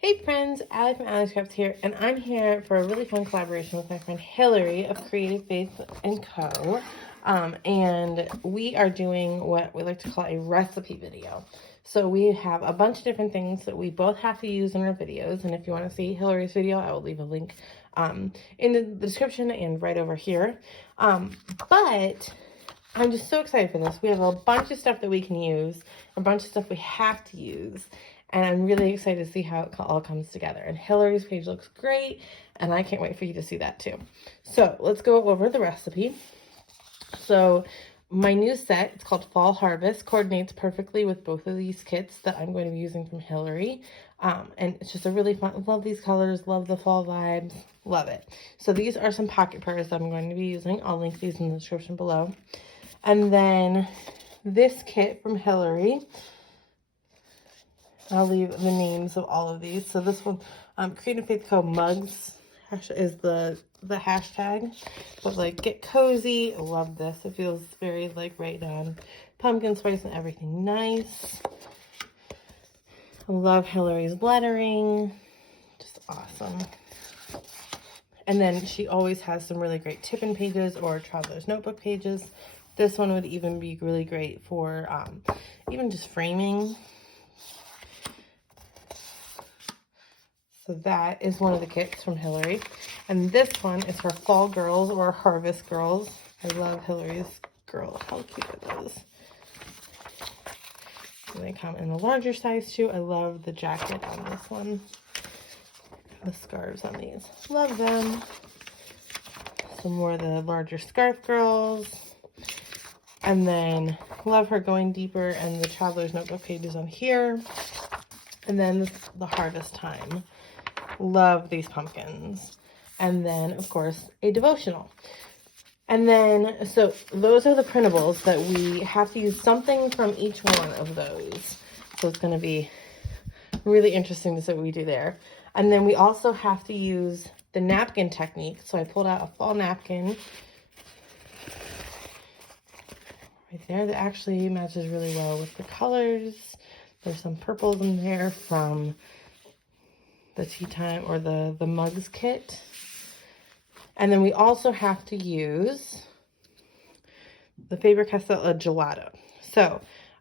Hey friends, Allie from Allie's Crafts here, and I'm here for a really fun collaboration with my friend Hillary of Creative Faith & Co. And we are doing what we like to call a recipe video. So we have a bunch of different things that we both have to use in our videos, and if you want to see Hillary's video, I will leave a link in the description and right over here. But I'm just so excited for this. We have a bunch of stuff that we can use, a bunch of stuff we have to use, and I'm really excited to see how it all comes together. And Hillary's page looks great, and I can't wait for you to see that too. So let's go over the recipe. So my new set, it's called Fall Harvest, coordinates perfectly with both of these kits that I'm going to be using from Hillary. And it's just a really fun, love these colors, love the fall vibes, love it. So these are some pocket purrs that I'm going to be using. I'll link these in the description below. And then this kit from Hillary, I'll leave the names of all of these. So this one, Creative Faith Co. mugs is the hashtag. But like, get cozy. I love this. It feels very like right on pumpkin spice and everything nice. I love Hillary's lettering. Just awesome. And then she always has some really great tip-in pages or traveler's notebook pages. This one would even be really great for even just framing. So that is one of the kits from Hillary. And this one is for fall girls or harvest girls. I love Hillary's girl. How cute are those? And they come in a larger size too. I love the jacket on this one. The scarves on these. Love them. Some more of the larger scarf girls. And then love her going deeper and the traveler's notebook pages on here. And then the harvest time. Love these pumpkins. And then, of course, a devotional. And then, so those are the printables that we have to use something from each one of those. So it's going to be really interesting to see what we do there. And then we also have to use the napkin technique. So I pulled out a fall napkin right there that actually matches really well with the colors. There's some purples in there from the tea time or the mugs kit. And then we also have to use the Faber-Castell Gelato. So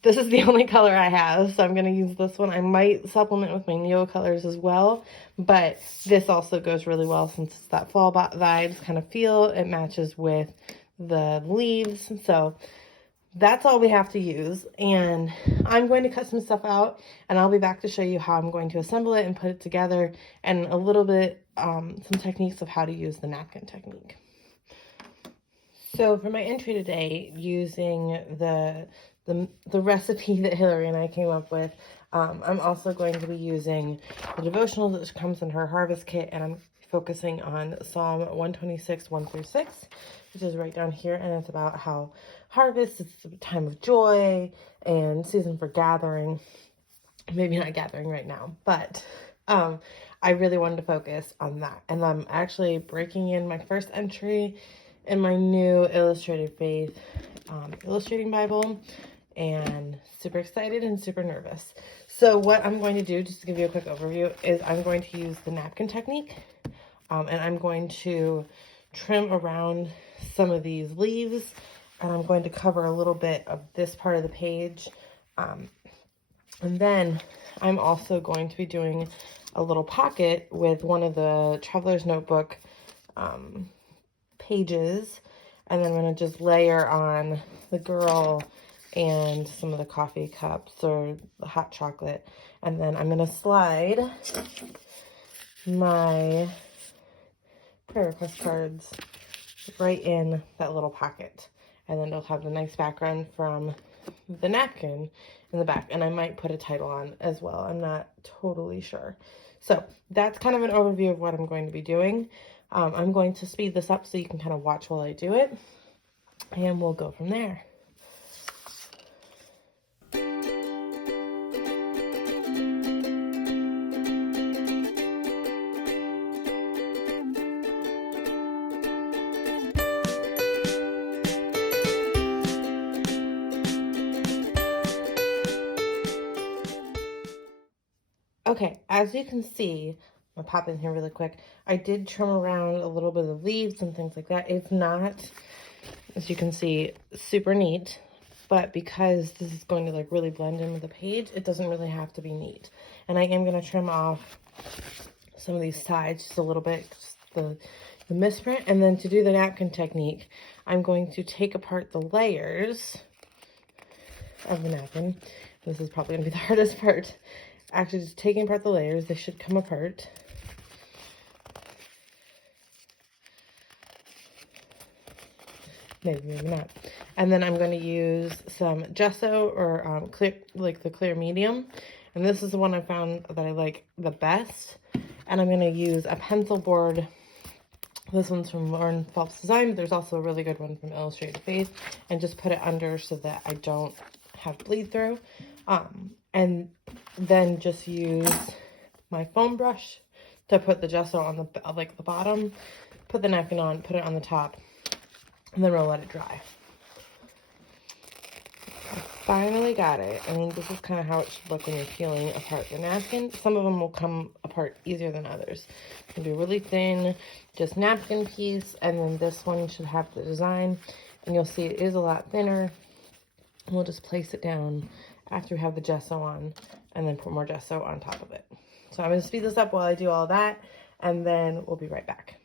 this is the only color I have, so I'm going to use this one. I might supplement with my Neo colors as well, but this also goes really well since it's that fall vibes kind of feel. It matches with the leaves, so that's all we have to use. And I'm going to cut some stuff out, and I'll be back to show you how I'm going to assemble it and put it together, and a little bit some techniques of how to use the napkin technique. So for my entry today, using the recipe that Hillary and I came up with, I'm also going to be using the devotional that comes in her harvest kit, and I'm focusing on Psalm 126, 1 through 6, which is right down here, and it's about how harvest is a time of joy and season for gathering. Maybe not gathering right now, but I really wanted to focus on that. And I'm actually breaking in my first entry in my new Illustrated Faith illustrating Bible, and super excited and super nervous. So what I'm going to do, just to give you a quick overview, is I'm going to use the napkin technique, and I'm going to trim around some of these leaves, and I'm going to cover a little bit of this part of the page, and then I'm also going to be doing a little pocket with one of the Traveler's Notebook pages, and then I'm going to just layer on the girl and some of the coffee cups or the hot chocolate, and then I'm going to slide my prayer request cards right in that little pocket, and then it'll have the nice background from the napkin in the back, and I might put a title on as well. I'm not totally sure. So that's kind of an overview of what I'm going to be doing. I'm going to speed this up so you can kind of watch while I do it, and we'll go from there. Okay, as you can see, I'll pop in here really quick. I did trim around a little bit of leaves and things like that. It's not, as you can see, super neat, but because this is going to like really blend in with the page, it doesn't really have to be neat. And I am going to trim off some of these sides just a little bit, just the misprint. And then to do the napkin technique, I'm going to take apart the layers of the napkin. This is probably going to be the hardest part. Actually, just taking apart the layers, they should come apart. Maybe, maybe not. And then I'm going to use some gesso or clear, like the clear medium. And this is the one I found that I like the best. And I'm going to use a pencil board. This one's from Lauren Phelps Design, but there's also a really good one from Illustrated Faith. And just put it under so that I don't have bleed through. And then just use my foam brush to put the gesso on the, like the bottom, put the napkin on, put it on the top, and then we'll let it dry. I finally got it. I mean, this is kind of how it should look when you're peeling apart the napkin. Some of them will come apart easier than others. It'll be really thin, just napkin piece, and then this one should have the design, and you'll see it is a lot thinner. We'll just place it down after we have the gesso on, and then put more gesso on top of it. So I'm going to speed this up while I do all that, and then we'll be right back.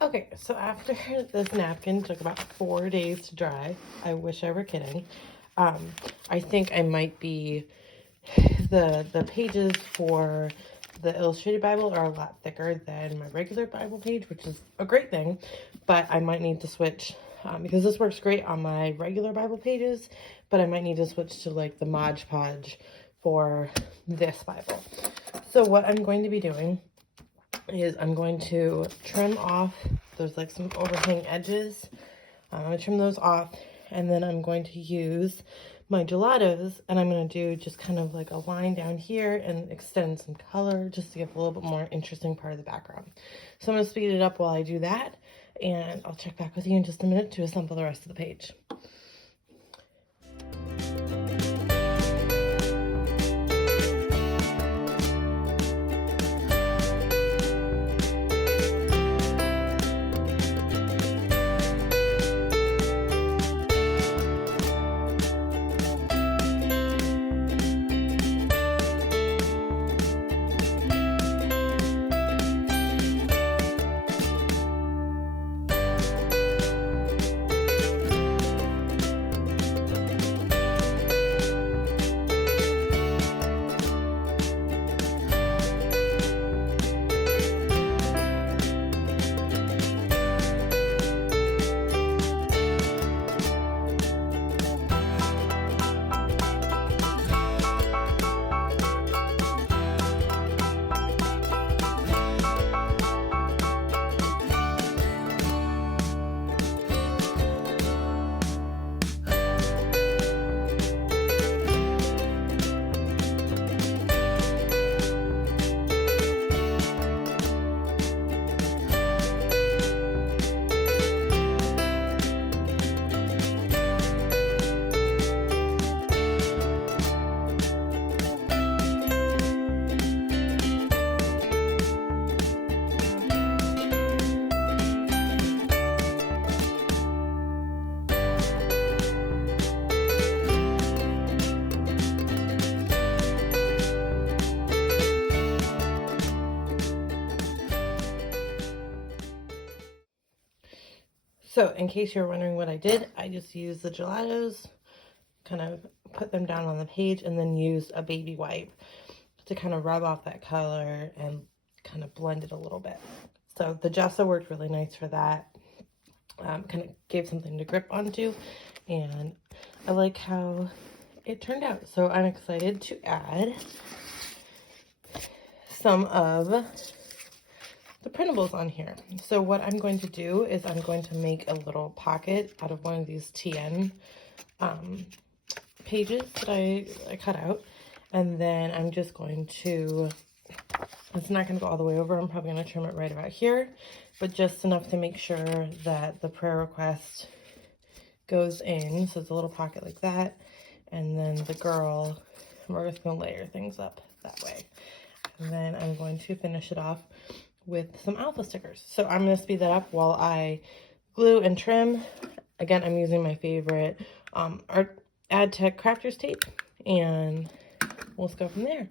Okay, so after this napkin took about 4 days to dry, I wish I were kidding. I think I might be, the pages for the Illustrated Bible are a lot thicker than my regular Bible page, which is a great thing, but I might need to switch, because this works great on my regular Bible pages, but I might need to switch to like the Mod Podge for this Bible. So what I'm going to be doing is I'm going to trim off, there's like some overhang edges. I'm going to trim those off, and then I'm going to use my gelatos, and I'm going to do just kind of like a line down here and extend some color just to give a little bit more interesting part of the background. So I'm going to speed it up while I do that, and I'll check back with you in just a minute to assemble the rest of the page. So in case you're wondering what I did, I just used the gelatos, kind of put them down on the page, and then used a baby wipe to kind of rub off that color and kind of blend it a little bit. So the gesso worked really nice for that. Kind of gave something to grip onto, and I like how it turned out. So I'm excited to add some of the printables on here. So what I'm going to do is I'm going to make a little pocket out of one of these TN pages that I cut out, and then I'm just going to, it's not going to go all the way over, I'm probably going to trim it right about here, but just enough to make sure that the prayer request goes in. So it's a little pocket like that, and then the girl, we're just going to layer things up that way. And then I'm going to finish it off with some alpha stickers. So I'm going to speed that up while I glue and trim. Again, I'm using my favorite Ad Tech Crafters tape, and we'll just go from there.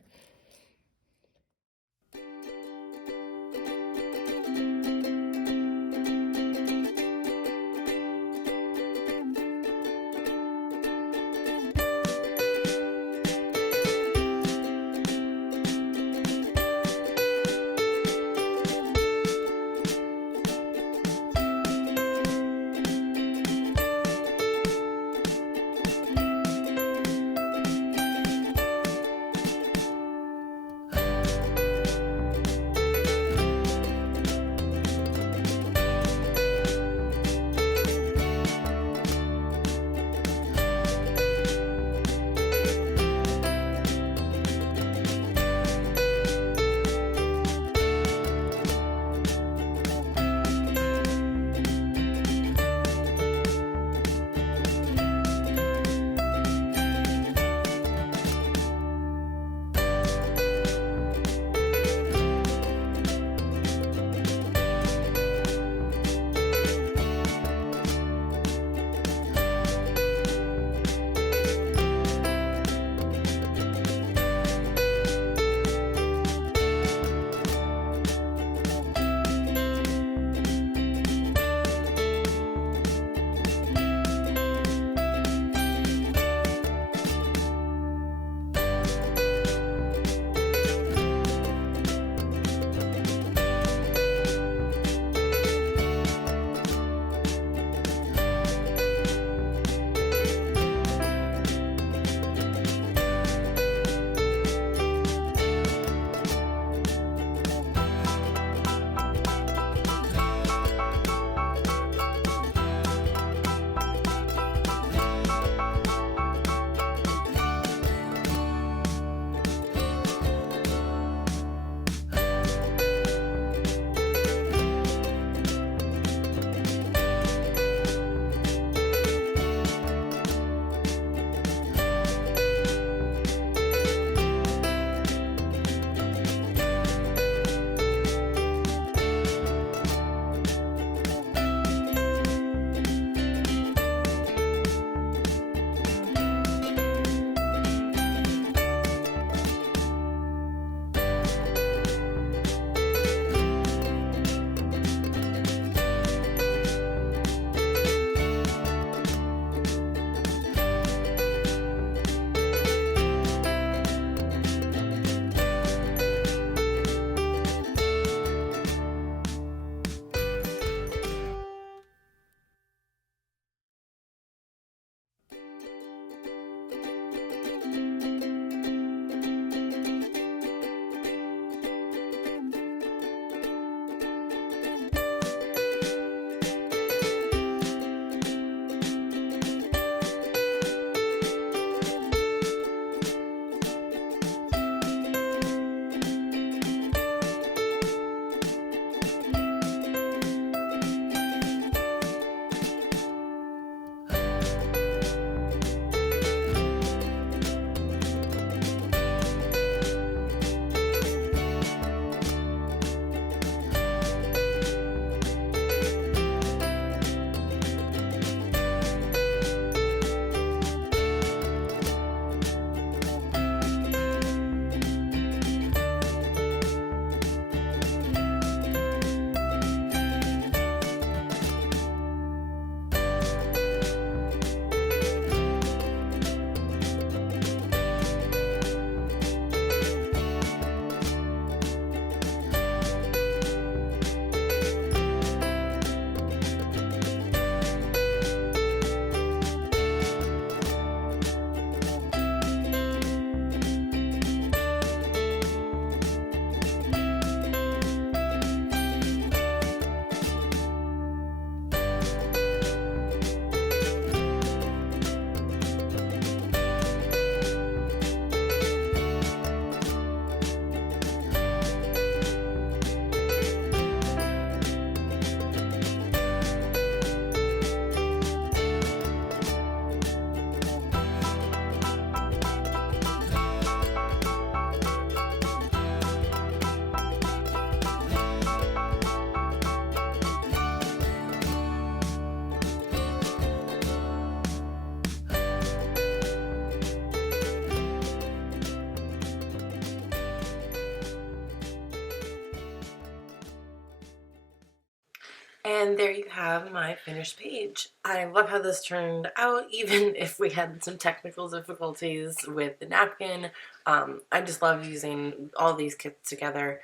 And there you have my finished page. I love how this turned out, even if we had some technical difficulties with the napkin. I just love using all these kits together.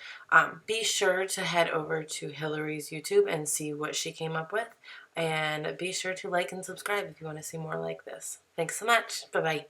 Be sure to head over to Hillary's YouTube and see what she came up with. And be sure to like and subscribe if you want to see more like this. Thanks so much. Bye-bye.